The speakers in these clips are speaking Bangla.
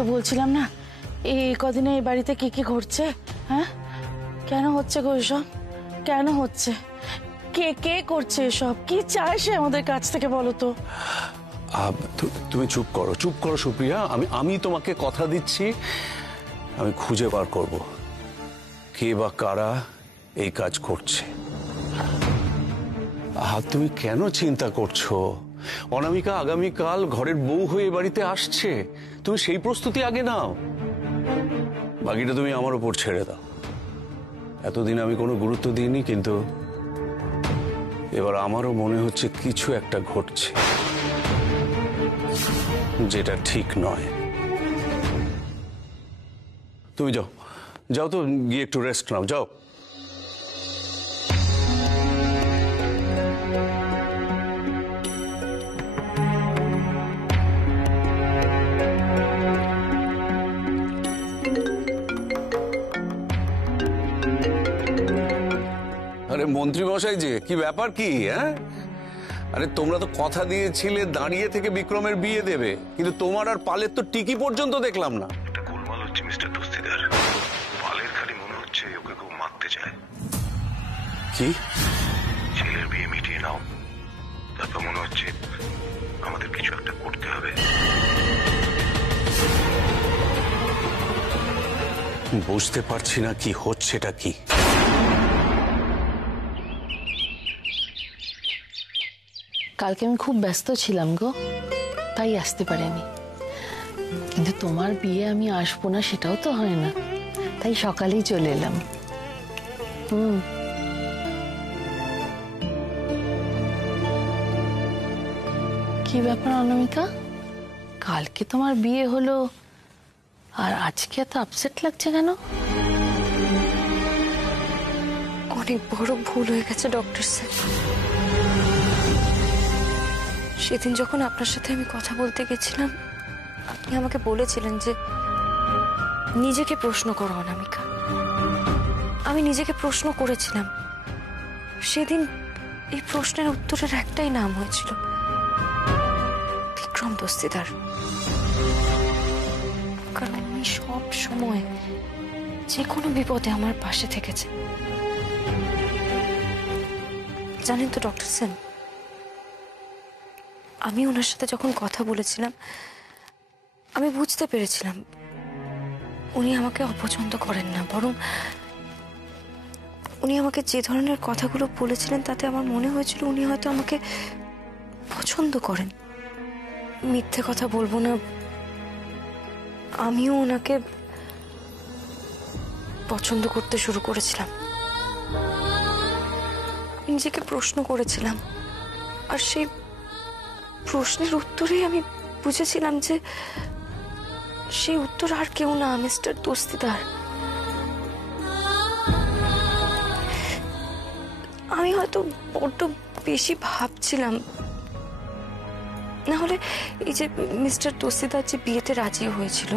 তোমাকে বলছিলাম না এই কদিনে এই বাড়িতে কি কি ঘটছে? হ্যাঁ, কেন হচ্ছে গো এসব? কেন হচ্ছে? কে কে করছে এসব? কি চায় সে আমাদের কাছ থেকে বলো তো? তুমি চুপ করো সুপ্রিয়া। আমি তোমাকে কথা দিচ্ছি, আমি খুঁজে বার করব কে বা কারা এই কাজ করছে। তুমি কেন চিন্তা করছো? অনামিকা আগামীকাল ঘরের বউ হয়ে বাড়িতে আসছে, তুমি সেই প্রস্তুতি আগে নাও, বাকিটা তুমি আমার উপর ছেড়ে দাও। এতদিন আমি কোনো গুরুত্ব দিইনি, কিন্তু এবার আমারও মনে হচ্ছে কিছু একটা ঘটছে যেটা ঠিক নয়। তুমি যাও তো, গিয়ে একটু রেস্ট নাও, যাও। আরে মন্ত্রী মশাই যে, কি ব্যাপার কি? হ্যাঁ, আরে তোমরা তো কথা দিয়েছিলে দাঁড়িয়ে থেকে বিক্রমের বিয়ে দেবে, কিন্তু তোমার আর পালের তো টিকি পর্যন্ত দেখলাম না। একটা গোলমাল হচ্ছে মিস্টার দস্তিদার। পালের খালি মনে হচ্ছে ওকে কেউ মারতে চায়। কি? ছেলের বিয়ে মিটিয়ে নাও, তারপর মনে হচ্ছে আমাদের কিছু একটা করতে হবে। বুঝতে পারছি না কি হচ্ছেটা কি। কালকে আমি খুব ব্যস্ত ছিলাম গো, তাই আসতে পারিনি। কিন্তু তোমার বিয়ে আমি আসবো না সেটাও তো হয় না, তাই সকালেই চলে এলাম। কি ব্যাপার অনামিকা, কালকে তোমার বিয়ে হলো আর আজকে এত আপসেট লাগছে কেন? অনেক বড় ভুল হয়ে গেছে ডক্টর স্যার। সেদিন যখন আপনার সাথে আমি কথা বলতে গেছিলাম, আপনি আমাকে বলেছিলেন যে নিজেকে প্রশ্ন করো অনামিকা। আমি নিজেকে প্রশ্ন করেছিলাম। সেদিন এই প্রশ্নের উত্তরের একটাই নাম হয়েছিল, বিক্রম দস্তিদার। কারণ উনি সব সময় যে কোনো বিপদে আমার পাশে থেকেছে। জানেন তো ডক্টর সেন, আমি ওনার সাথে যখন কথা বলেছিলাম আমি বুঝতে পেরেছিলাম উনি আমাকে অপছন্দ করেন না, বরং উনি আমাকে যে ধরনের কথাগুলো বলেছিলেন তাতে আমার মনে হয়েছিল উনি হয়তো আমাকে পছন্দ করেন। মিথ্যে কথা বলবো না, আমিও ওনাকে পছন্দ করতে শুরু করেছিলাম। নিজেকে প্রশ্ন করেছিলাম, আর সেই প্রশ্নের উত্তরেই আমি বুঝেছিলাম যে সেই উত্তর আর কেউ না, মিস্টার দস্তিদার। আমি হয়তো বড্ড বেশি ভাবছিলাম, না হলে এই যে মিস্টার দস্তিদার যে বিয়েতে রাজি হয়েছিল,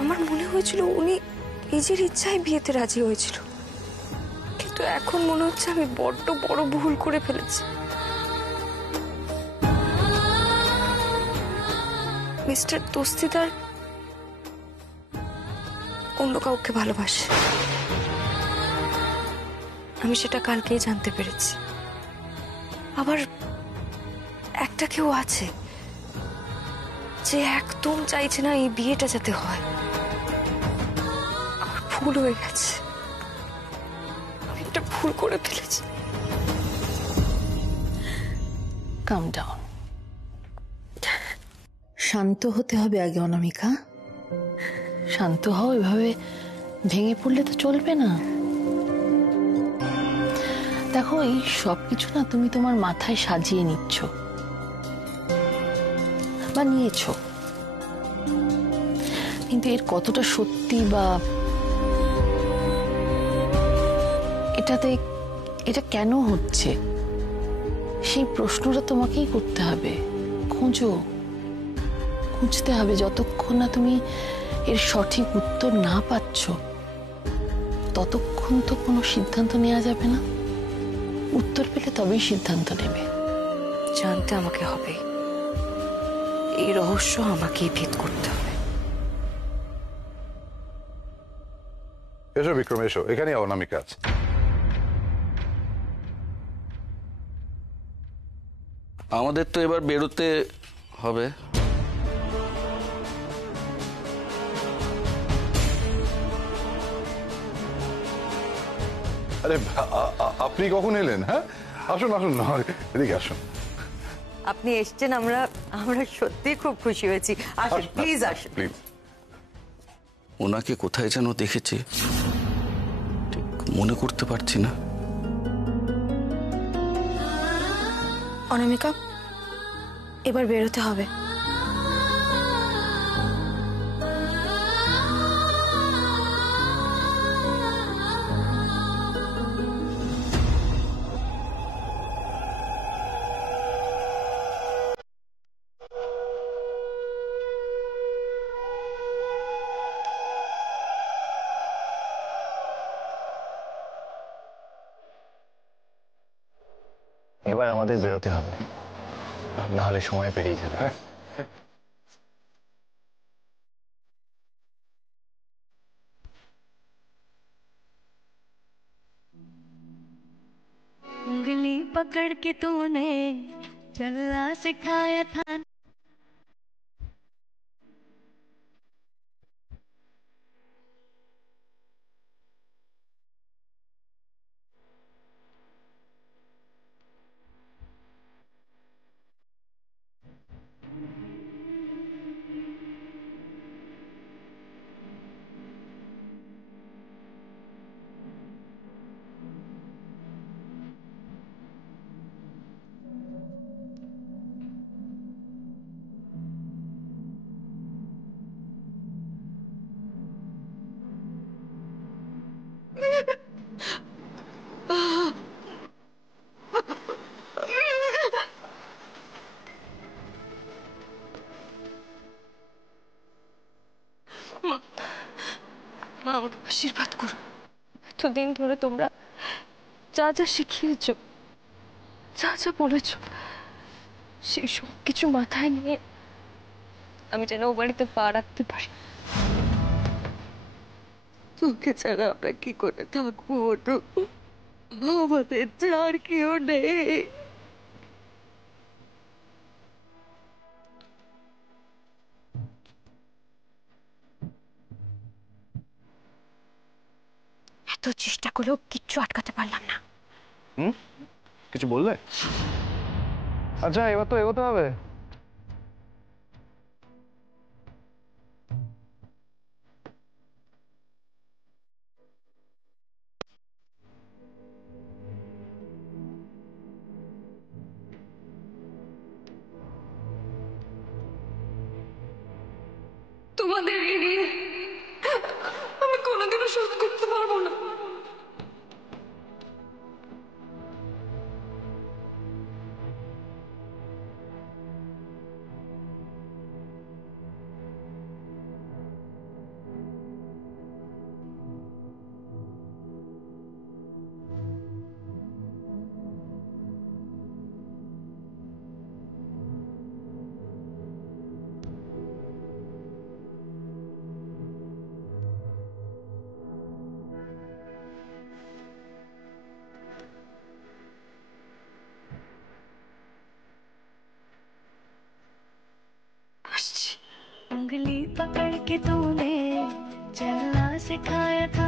আমার মনে হয়েছিল উনি নিজের ইচ্ছায় বিয়েতে রাজি হয়েছিল। কিন্তু এখন মনে হচ্ছে আমি বড্ড বড় ভুল করে ফেলেছি। মিস্টার দস্তিদার অন্য কাউকে ভালোবাসে, আমি সেটা কালকেই জানতে পেরেছি। আবার একটা কেউ আছে যে একদম চাইছে না এই বিয়েটা যাতে হয়। আমার ভুল হয়ে গেছে, আমি একটা ভুল করে ফেলেছি। কাম ডাউন, শান্ত হতে হবে আগে অনামিকা। শান্ত হও, এভাবে ভেঙে পড়লে তো চলবে না। দেখো, এই সবকিছু না তুমি তোমার মাথায় সাজিয়ে নিচ্ছ বা নিয়েছ, কিন্তু এর কতটা সত্যি বা এটা কেন হচ্ছে সেই প্রশ্নটা তোমাকেই করতে হবে। খুঁজতে হবে। যতক্ষণ না তুমি এর সঠিক উত্তর না পাচ্ছ ততক্ষণ তো কোনো সিদ্ধান্ত নেওয়া যাবে না। উত্তর পেলে তবেই সিদ্ধান্ত নেবে। জানতে আমাকে হবে এই রহস্য আমাকেই ভেদ করতে হবে। এসো বিক্রম, এসো, এখানেই অনামিকা আছে। আমাদের তো এবার বেরোতে হবে। আরে আপনি কখন এলেন? হ্যাঁ, আসুন আসুন, এদিকে আসুন। আপনি এসছেন, আমরা আমরা সত্যি খুব খুশি হয়েছি। আসুন প্লিজ, আসুন প্লিজ। ওনাকে কোথায় যেন দেখেছি, ঠিক মনে করতে পারছি না। অনামিকা, এবার বেরোতে হবে। এবার আমাদের বেরোতে হবে, নাহলে সময় পেরিয়ে যাবে। उंगली पकड़ के तूने चलना सिखाया था। মা, আমার আশীর্বাদ করো। এতদিন ধরে তোমরা যা যা শিখিয়েছ, যা যা বলেছ, সেই সব কিছু মাথায় নিয়ে আমি যেন ও বাড়িতে পা রাখতে পারি। তোকে ছাড়া আমরা কি করে থাকবো? ওটু, আমাদের যার কেউ নেই। এত চেষ্টা করলেও কিচ্ছু আটকাতে পারলাম না। কিছু বললে? আচ্ছা, এবার তো এগোতে হবে। তোমাদের ঋণী আমি কোনোদিনও শোধ করতে পারবো না। उंगली पकड़ के तूने चलना सिखाया था।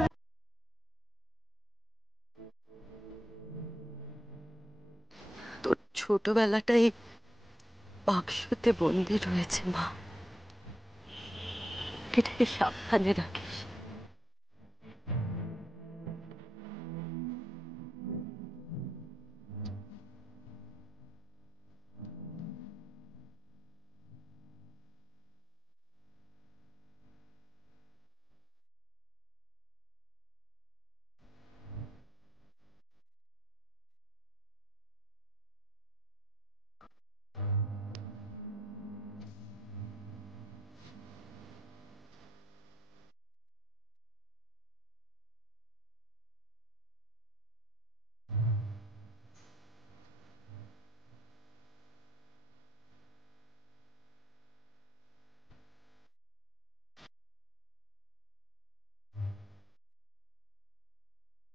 তোর ছোটবেলাটাই বাক্সতে বন্দি রয়েছে মা, এটাকে সাবধানে রাখিস।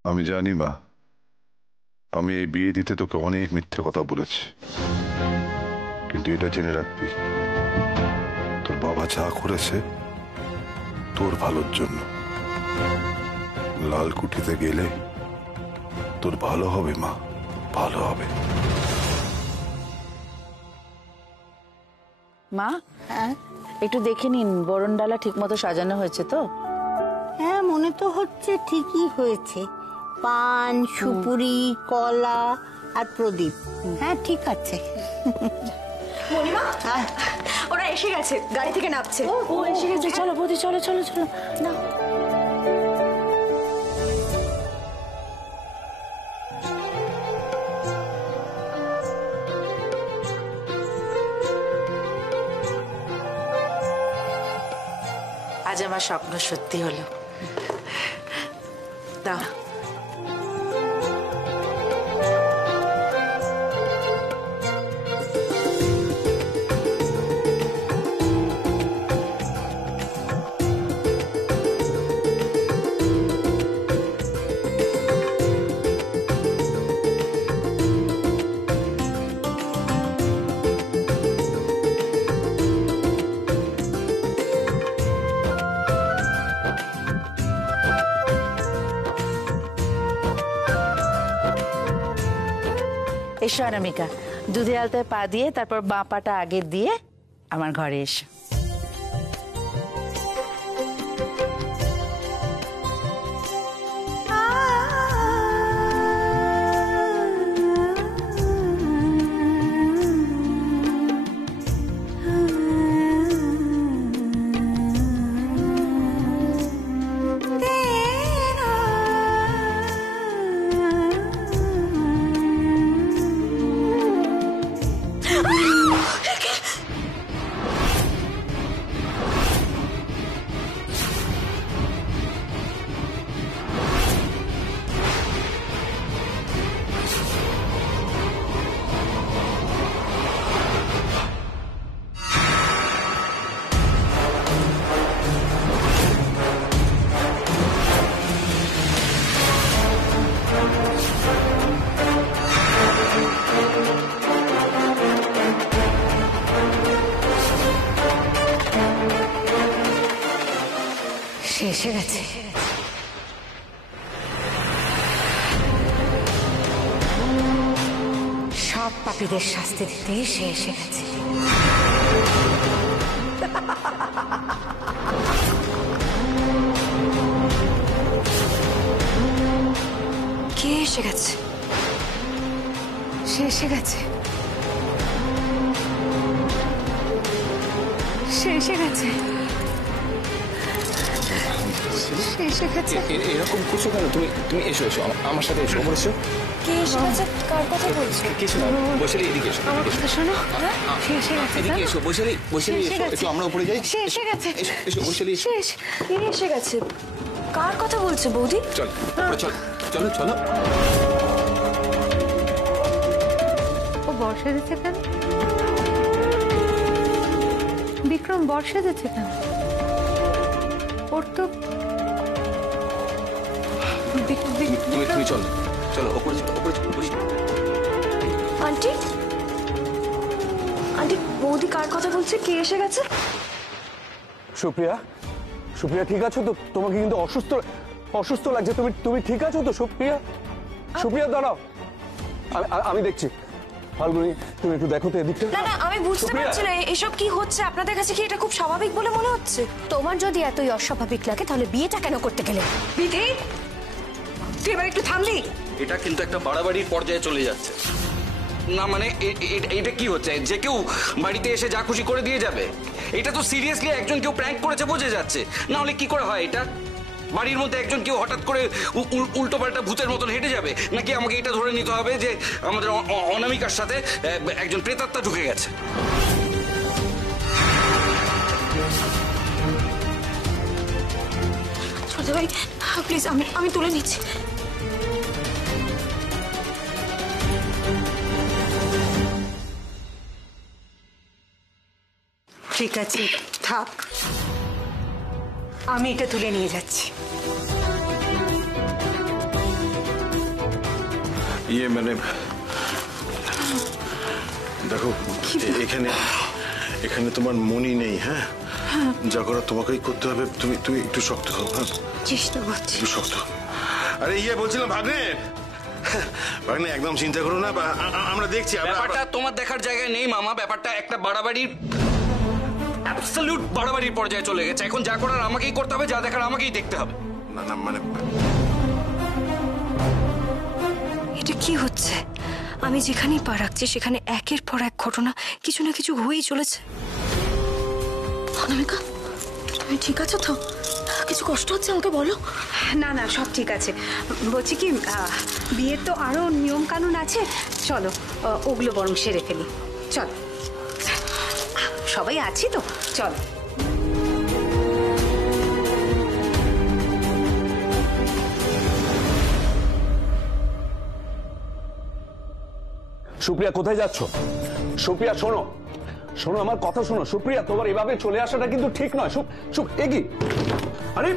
আমি জানি মা, আমি এই বিয়ে দিতে তোকে অনেক মিথ্যে কথা বলেছি, কিন্তু এটা জেনে রাখবি তোর বাবা যা করেছে তোর ভালোর জন্য। লালকুঠিতে গেলে তোর ভালো হবে মা, ভালো হবে। মা, হ্যাঁ একটু দেখে নিন বরণডালা ঠিক মতো সাজানো হয়েছে তো? হ্যাঁ, মনে তো হচ্ছে ঠিকই হয়েছে। পান, সুপুরি, কলা আর প্রদীপ, হ্যাঁ ঠিক আছে। মণিমা, ওরা এসে গেছে, গাড়ি থেকে নামছে। ও এসে গেছে, চলো বৌদি, চলো চলো চলো না। আজ আমার স্বপ্ন সত্যি হলো। দাও। এসো অনামিকা, দুধে আলতায় পা দিয়ে তারপর বাঁ পাটা আগে দিয়ে আমার ঘরে এসো। এসে গেছে। সব পাপীদের শাস্তি দিতে সে এসে গেছে। কে এসে গেছে? সে এসে গেছে, সে এসে গেছে, সে এসে গেছে। এরকম করছো কেন? তুমি তুমি এসো, এসো আমার সাথে এসো। ওপরে এসো। কে এসে গেছে? কার কথা বলছো? কিছু না, বৈশালী এদিকে এসো। আমার কথা শোনো, সে এসে গেছে। এদিকে এসো বৈশালী, বৈশালী এসো, একটু আমরা উপরে যাই। সে এসে গেছে, এসো এসো বৈশালী এসো। কে এসে গেছে? কার কথা বলছে বৌদি? চল উপরে চল, চলো চলো। ও বর্ষা দিচ্ছে কেন? বিক্রম বর্ষা দিচ্ছে কেন? ওর তো তুমি চলো, চলো উপরে উপরে বসি। আন্টি, আন্টি বৌদি কার কথা বলছে? কে এসে গেছে? সুপ্রিয়া, সুপ্রিয়া ঠিক আছো তো? তোমাকে কিন্তু অসুস্থ অসুস্থ লাগছে। তুমি তুমি ঠিক আছো তো সুপ্রিয়া? সুপ্রিয়া দাঁড়াও, আমি দেখছি। ফাল্গুনি তুমি একটু দেখো তো এদিকটা। না না, আমি বুঝতে পারছি না এসব কি হচ্ছে। আপনাদের কাছে কি এটা খুব স্বাভাবিক বলে মনে হচ্ছে? তোমার যদি এতই অস্বাভাবিক লাগে তাহলে বিয়েটা কেন করতে গেলে? বিধি, তুই এবার একটু থামলি? এটা কিন্তু একটা বাড়াবাড়ির পর্যায়ে চলে যাচ্ছে। না মানে এটা কি হচ্ছে? যে কেউ বাড়িতে এসে যা খুশি করে দিয়ে যাবে? এটা তো সিরিয়াসলি একজন কেউ প্র্যাঙ্ক করেছে বোঝা যাচ্ছে। না হলে কি করে হয় এটা? বাড়ির মধ্যে একজন কেউ হঠাৎ করে উল্টো পাল্টা ভূতের মতন হেঁটে যাবে, নাকি আমাকে এটা ধরে নিতে হবে যে আমাদের অনামিকার সাথে একজন প্রেতাত্মা ঢুকে গেছে? ছোট ভাই প্লিজ, আমি তুলে নিচ্ছি। ঠিক আছে থাক, আমি এটা তুলে নিয়ে যাচ্ছি। ইয়ে মানে দেখো এখানে এখানে তোমার মনি নেই। হ্যাঁ, যা করার তোমাকেই করতে হবে। তুমি তুমি একটু শক্ত হও। হ্যাঁ, চেষ্টা করছি। একটু শক্ত। আরে ইয়ে বলছিলাম ভাগ্নে, ভাগ্নে একদম চিন্তা করো না, আমরা দেখছি। ব্যাপারটা তোমার দেখার জায়গায় নেই মামা। ব্যাপারটা একটা বাড়াবাড়ির, অ্যাবসলিউট বাড়াবাড়ির পর্যায়ে চলে গেছে। এখন যা করার আমাকেই করতে হবে, যা দেখার আমাকেই দেখতে হবে। না না মানে এটা কি হচ্ছে? আমি যেখানেই পা রাখছি সেখানে একের পর এক ঘটনা কিছু না কিছু হয়েই চলেছে। অনামিকা, তুমি ঠিক আছো তো? কিছু কষ্ট হচ্ছে আমাকে বলো। না না, সব ঠিক আছে। বলছি কি, বিয়ের তো আরো নিয়ম কানুন আছে, চলো ওগুলো বরং সেরে ফেলি। চল, সবাই আছি তো, চল। সুপ্রিয়া, কোথায় যাচ্ছ? সুপ্রিয়া শোনো, শোনো আমার কথা শোনো। সুপ্রিয়া, তোমার এভাবে চলে আসাটা কিন্তু ঠিক নয়। এগি, আরে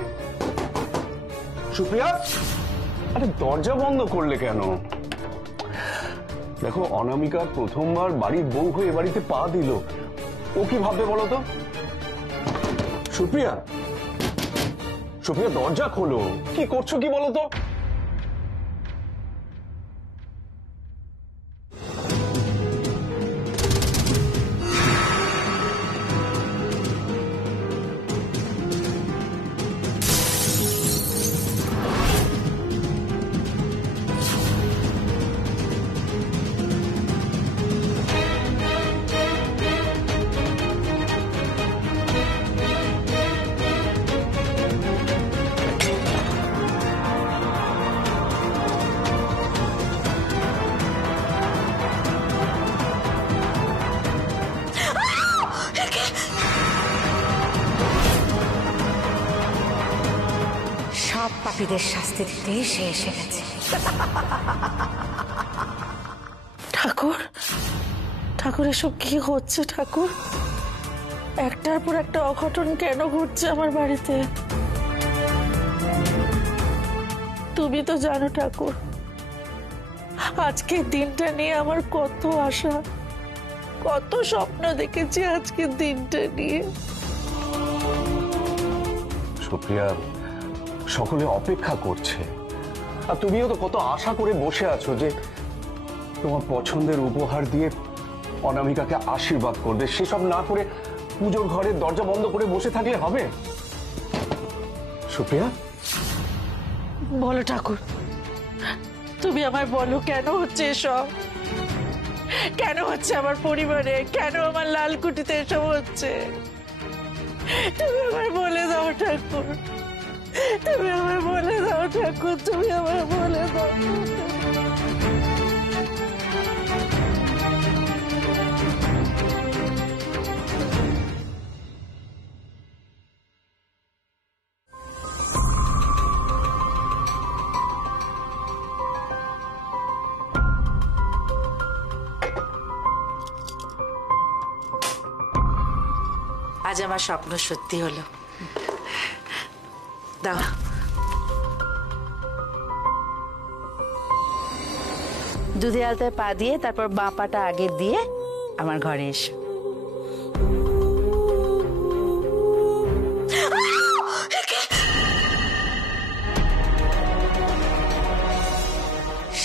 সুপ্রিয়া, আরে দরজা বন্ধ করলে কেন? দেখো, অনামিকা প্রথমবার বাড়ির বউ হয়ে বাড়িতে পা দিল, ও কি ভাববে বলো তো? সুপ্রিয়া, সুপ্রিয়া দরজা খোলো। কি করছো কি বলো তো? সব পাপীদের শাস্তি দিতেই সে এসে গেছে। ঠাকুর, ঠাকুর এসব কি হচ্ছে? ঠাকুর, একটার পর একটা অঘটন কেন ঘটছে আমার বাড়িতে? তুমি তো জানো ঠাকুর, আজকের দিনটা নিয়ে আমার কত আশা, কত স্বপ্ন দেখেছি আজকের দিনটা নিয়ে। সুপ্রিয়া, সকলে অপেক্ষা করছে, আর তুমিও তো কত আশা করে বসে আছো যে তোমার পছন্দের উপহার দিয়ে অনামিকাকে আশীর্বাদ করবে। সেসব না করে পুজোর ঘরের দরজা বন্ধ করে বসে থাকলে হবে? সুপ্রিয়া, বলো ঠাকুর, তুমি আমায় বলো কেন হচ্ছে এসব? কেন হচ্ছে আমার পরিবারে? কেন আমার লালকুটিতে এসব হচ্ছে? তুমি আমায় বলে দাও ঠাকুর, তুমি আমায় বলে দাও ঠাকুর, তুমি আমায় বলে দাও। আজ আমার স্বপ্ন সত্যি হলো। দাও। দুধে আলতায় পা দিয়ে তারপর বাঁ পাটা আগে দিয়ে আমার ঘরে এসো।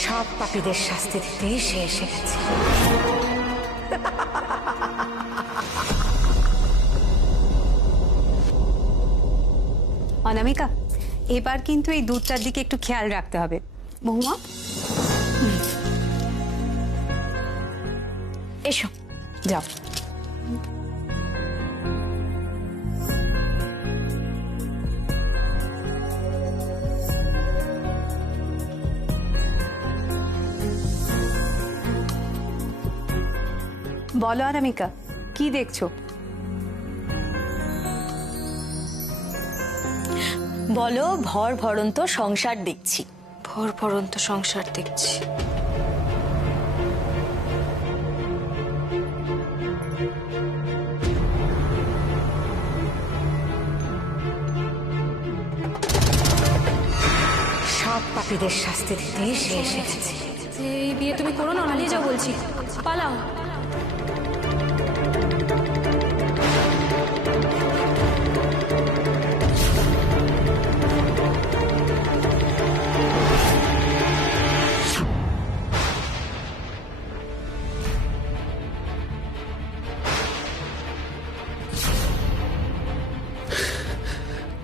সব পাপীদের শাস্তি দিতেই সে এসে গেছে। অনামিকা, এবার কিন্তু এই দুধটার দিকে একটু খেয়াল রাখতে হবে। বৌমা, এসো, যাও। বলো অনামিকা, কি দেখছো? বলো, ভর ভরন্ত সংসার দেখছি। ভর ভরন্ত সংসার দেখছি। সব পাপীদের শাস্তি দিতেই সে এসে গেছে। এই বিয়ে তুমি করো না, পালিয়ে যাও বলছি, পালাও।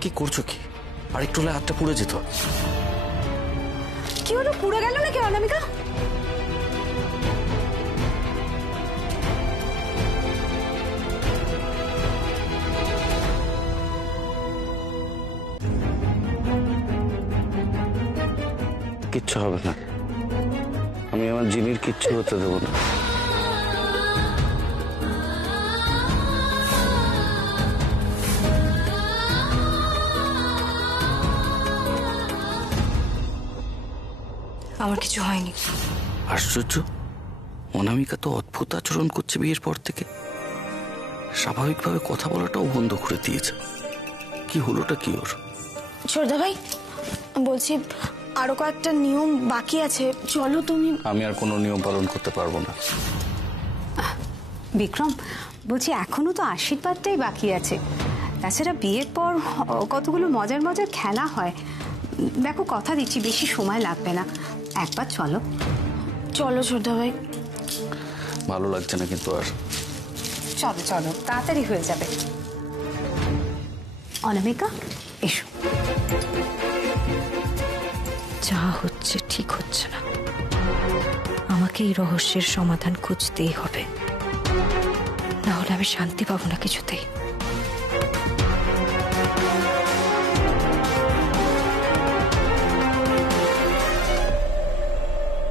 কি করছো কি? আরেকটু হলে হাতটা পুড়ে যেত। কি হলো, পুড়ে গেল নাকি অনামিকা? কিচ্ছু হবে না, আমি আমার জিনির কিচ্ছু হতে দেবো না। আমার কিছু হয়নি। আশ্চর্য, অনামিকা তো অদ্ভুত আচরণ করছে বিয়ের পর থেকে। স্বাভাবিকভাবে কথা বলাটাও বন্ধ করে দিয়েছে। কি হলোটা কি ওর? ছোটদা ভাই বলছি, আরো কয়েকটা নিয়ম বাকি আছে, চলো তুমি। আমি আর কোনো নিয়ম পালন করতে পারবো না। বিক্রম বলছি, এখনো তো আশীর্বাদটাই বাকি আছে। তাছাড়া বিয়ের পর কতগুলো মজার মজার খেলা হয়। দেখো, কথা দিচ্ছি বেশি সময় লাগবে না, একবার চলো। চলো ছোটদা ভাই। ভালো লাগছে না কিন্তু আর। চলো চলো, তাড়াতাড়ি হয়ে যাবে। অনামিকা এসো। যা হচ্ছে ঠিক হচ্ছে না, আমাকে এই রহস্যের সমাধান খুঁজতেই হবে, না হলে আমি শান্তি পাবো না কিছুতেই।